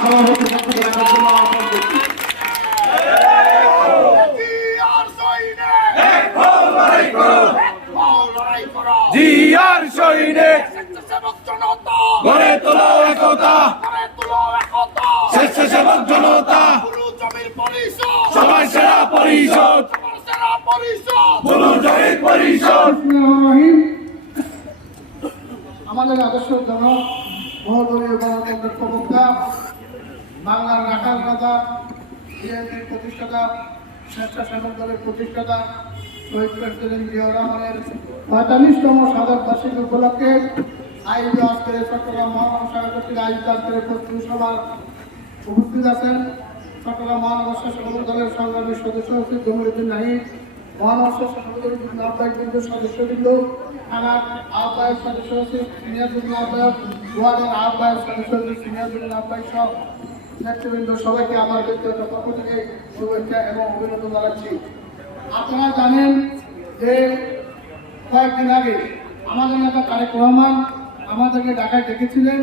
সভাপতি বক্তব্য রাখার জন্য আহ্বান করছি। জিয়ার সৈনিক গড়ে তোলো একতা, স্বেচ্ছাসেবক জনতা সবার সেরা পরিষদ, জমির পরিষদ। আমাদের আদর্শ জন বহুদলীয় গণতন্ত্রের প্রবক্তা, বাংলার রাখাল রাজা, বিএনপির প্রতিষ্ঠাতা, স্বেচ্ছাসেবক দলের প্রতিষ্ঠাতা শহীদ প্রেসিডেন্ট জিয়াউর রহমানের ৪৫তম সাধারণ বার্ষিকী উপলক্ষে আয়োজিত আজকের চট্টগ্রাম মহানগর কর্তৃক আয়োজিত আজকের প্রস্তুতি সভার উপস্থিত আছেন চট্টগ্রাম মহানগর স্বেচ্ছাসেবক দলের সংগ্রামী সদস্য সচিব জমিরুদ্দিন নাহিদ, মহানগর স্বেচ্ছাসেবক দলের বিভিন্ন আহ্বায়কবৃন্দ, সদস্যবৃন্দ, থানার আহ্বায়ক সদস্য সচিব, সিনিয়র যুগ্ম আহ্বায়ক, ওয়ার্ডের আহ্বায়ক সদস্য সচিব, সিনিয়র যুগ্ম আহ্বায়ক সহ নেতৃবৃন্দ, সবাইকে আমার ব্যক্তিগত পক্ষ থেকে শুভেচ্ছা এবং অভিনন্দন জানাচ্ছি। আপনারা জানেন যে কয়েকদিন আগে আমাদের নেতা তারেক রহমান আমাদেরকে ঢাকায় ডেকেছিলেন,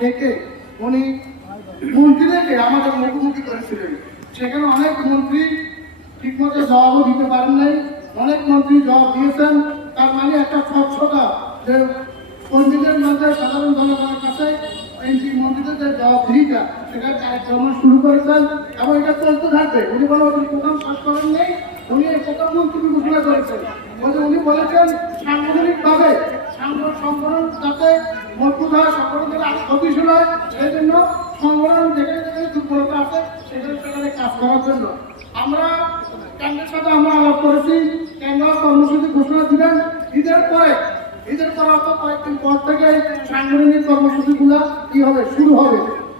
ডেকে উনি মন্ত্রীদেরকে আমাদের মুখোমুখি করেছিলেন। সেখানে অনেক মন্ত্রী ঠিকমতো জবাবও দিতে পারেন নাই, অনেক মন্ত্রী জবাব দিয়েছেন। তার মানে একটা স্বচ্ছতা যে কর্মীদের মধ্যে সাধারণ জনগণের কাছে এমপি মন্ত্রীদের যে জবাবদিহিতা সেটা কার্যক্রম শুরু করেছেন এবং এটা চলতে থাকবে। উনি কোনো প্রথম শেষ করেন নেই, উনি এই প্রথম মন্ত্রী ঘোষণা করেছেন। উনি বলেছেন সাংগঠনিকভাবে সংগঠন যাতে মজবুত হয়, সংগঠনের গতিশীল হয়, সেই জন্য সংগঠন যেখানে যেখানে দুর্বলতা আছে সেখানে সেখানে কাজ করার জন্য আমরা কেন্দ্রের সাথে আমরা আলাপ করেছি। কেন্দ্র কর্মসূচি ঘোষণা দিবেন ঈদের পরে, ঈদের পর অত কয়েকদিন পর থেকে সাংগঠনিক কর্মসূচিগুলো কি হবে শুরু হবে।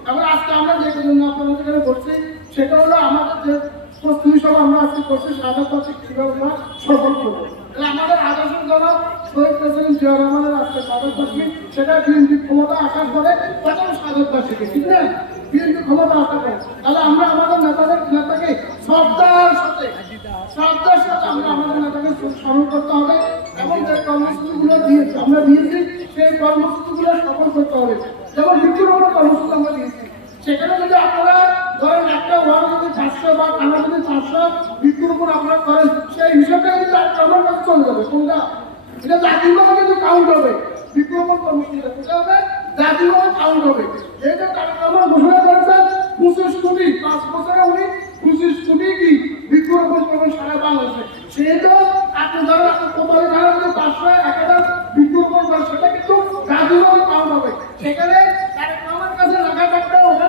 এবং আজকে আমরা যে জন্য আপনাদের এখানে করছি সেটা হলো আমাদের যে প্রস্তুতি সভা আমরা আজকে করছি সাধারণ পাচ্ছি কীভাবে আমরা সফল করবো। তাহলে আমাদের আদর্শ জনক শহীদ প্রেসিডেন্ট জিয়াউর রহমানের আজকে সাধারণ পাচ্ছি সেটা বিএনপি ক্ষমতা আসার পরে প্রথম সাধারণ পাচ্ছিকে ঠিক না বিএনপি ক্ষমতা আসার পরে। তাহলে আমরা আমাদের নেতাকে শ্রদ্ধার সাথে আমরা আমাদের নেতাকে স্মরণ করতে হবে এবং যে কর্মসূচিগুলো আমরা দিয়েছি সেই কর্মসূচিগুলো সফল করতে হবে। যেমন বৃক্ষরোপণ কর্মসূচি আমরা দিয়েছি, সেখানে যদি আপনারা ধরেন একটা ওয়ার্ড যদি 400 বা থানা যদি 400 বৃক্ষরোপণ আপনারা করেন সেই হিসাবে কিন্তু আমার কাছে চলে যাবে। কোনটা এটা জাতীয়ভাবে কিন্তু কাউন্ট হবে, বৃক্ষরোপণ কর্মসূচিটা কোথায় হবে জাতীয়ভাবে কাউন্ট হবে। এইটা কার্যক্রম ঘোষণা করেছেন 25 কোটি, 5 বছরে উনি 25 কোটি কি বৃক্ষরোপণ করবেন সারা বাংলাদেশে। সেটা আপনি ধরেন আপনার কোথায় ধারা যদি 500 1000 বৃক্ষরোপণ করেন সেটা কিন্তু জাতীয়ভাবে কাউন্ট হবে। সেখানে